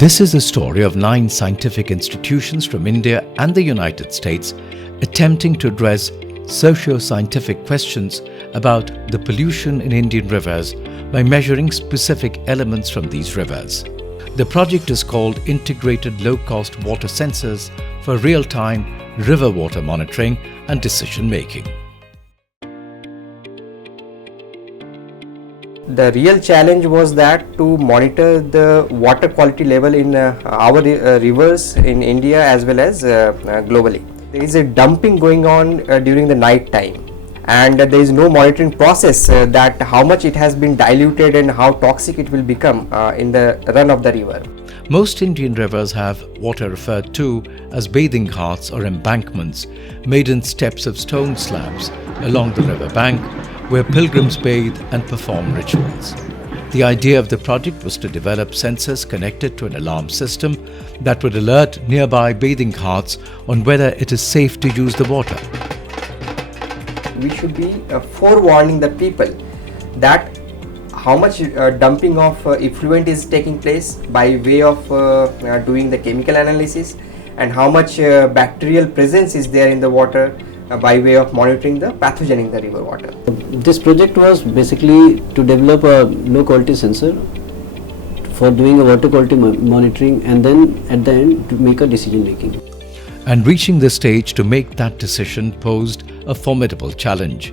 This is the story of 9 scientific institutions from India and the United States attempting to address socio-scientific questions about the pollution in Indian rivers by measuring specific elements from these rivers. The project is called Integrated Low-Cost Water Sensors for Real-Time River Water Monitoring and Decision Making. The real challenge was that to monitor the water quality level in our rivers in India as well as globally. There is a dumping going on during the night time, and there is no monitoring process that how much it has been diluted and how toxic it will become in the run of the river. Most Indian rivers have what are referred to as bathing ghats or embankments made in steps of stone slabs along the river bank where pilgrims bathe and perform rituals. The idea of the project was to develop sensors connected to an alarm system that would alert nearby bathing ghats on whether it is safe to use the water. We should be forewarning the people that how much dumping of effluent is taking place by way of doing the chemical analysis, and how much bacterial presence is there in the water by way of monitoring the pathogen in the river water. This project was basically to develop a low quality sensor for doing a water quality monitoring, and then at the end to make a decision making. And reaching the stage to make that decision posed a formidable challenge.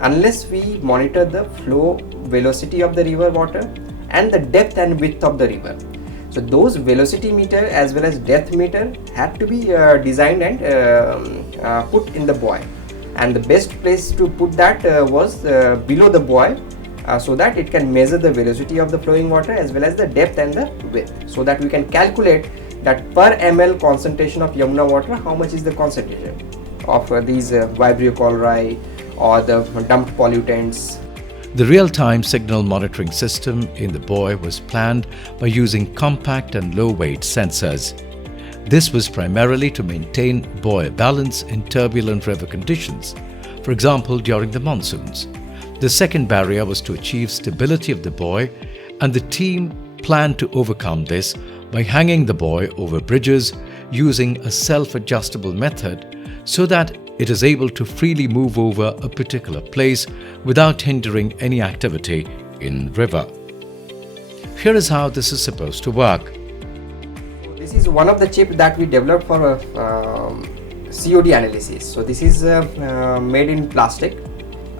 Unless we monitor the flow velocity of the river water and the depth and width of the river. So those velocity meter as well as depth meter had to be designed and put in the buoy, and the best place to put that was below the buoy so that it can measure the velocity of the flowing water as well as the depth and the width, so that we can calculate that per ml concentration of Yamuna water how much is the concentration of these Vibrio chloride or the dumped pollutants. The real-time signal monitoring system in the buoy was planned by using compact and low-weight sensors. This was primarily to maintain buoy balance in turbulent river conditions, for example during the monsoons. The second barrier was to achieve stability of the buoy, and the team planned to overcome this by hanging the buoy over bridges using a self-adjustable method so that it is able to freely move over a particular place without hindering any activity in the river. Here is how this is supposed to work. This is one of the chips that we developed for COD analysis. So this is made in plastic.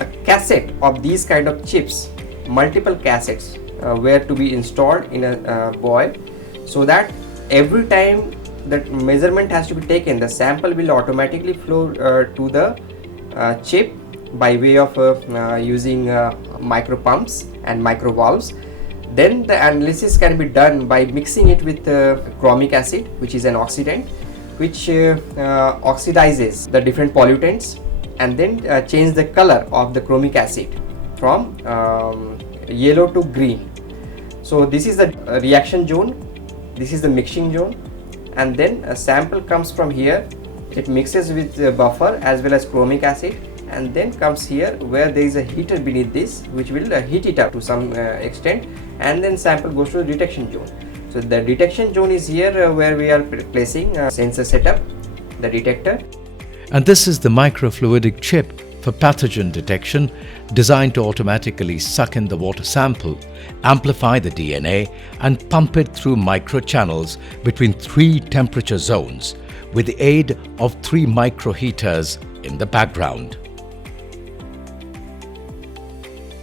A cassette of these kind of chips, multiple cassettes were to be installed in a buoy, so that every time that measurement has to be taken, the sample will automatically flow to the chip by way of using micro pumps and micro valves. Then the analysis can be done by mixing it with chromic acid, which is an oxidant, which oxidizes the different pollutants and then change the color of the chromic acid from yellow to green. So this is the reaction zone, this is the mixing zone, and then a sample comes from here, it mixes with buffer as well as chromic acid, and then comes here where there is a heater beneath this which will heat it up to some extent, and then sample goes to the detection zone. So the detection zone is here where we are placing sensor setup, the detector. And this is the microfluidic chip for pathogen detection, designed to automatically suck in the water sample, amplify the DNA and pump it through micro channels between 3 temperature zones with the aid of 3 micro heaters in the background.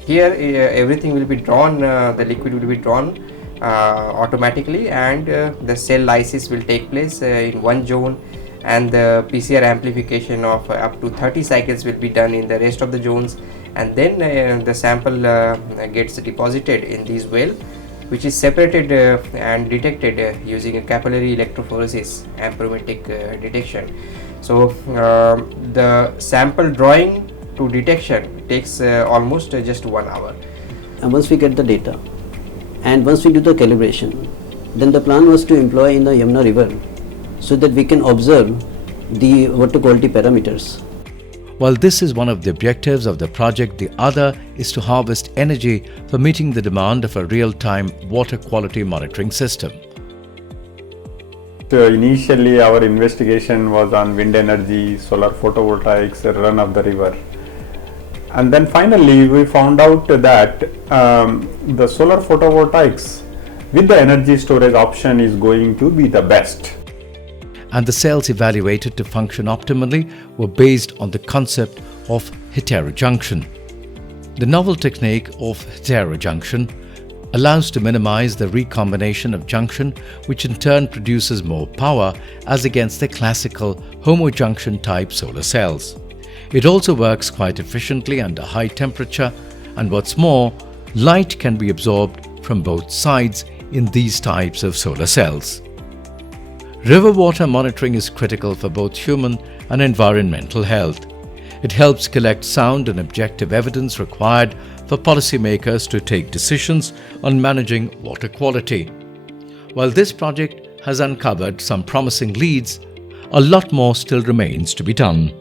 Here everything will be drawn, the liquid will be drawn automatically, and the cell lysis will take place in one zone, and the PCR amplification of up to 30 cycles will be done in the rest of the zones, and then the sample gets deposited in this well, which is separated and detected using a capillary electrophoresis amperometric detection. So the sample drawing to detection takes almost just 1 hour. And once we get the data and once we do the calibration, then the plan was to employ in the Yamuna river so that we can observe the water quality parameters. While this is one of the objectives of the project, the other is to harvest energy for meeting the demand of a real-time water quality monitoring system. initially our investigation was on wind energy, solar photovoltaics, run of the river. And then finally we found out that the solar photovoltaics with the energy storage option is going to be the best. And the cells evaluated to function optimally were based on the concept of heterojunction. The novel technique of heterojunction allows to minimize the recombination of junction, which in turn produces more power as against the classical homojunction type solar cells. It also works quite efficiently under high temperature, and what's more, light can be absorbed from both sides in these types of solar cells. River water monitoring is critical for both human and environmental health. It helps collect sound and objective evidence required for policymakers to take decisions on managing water quality. While this project has uncovered some promising leads, a lot more still remains to be done.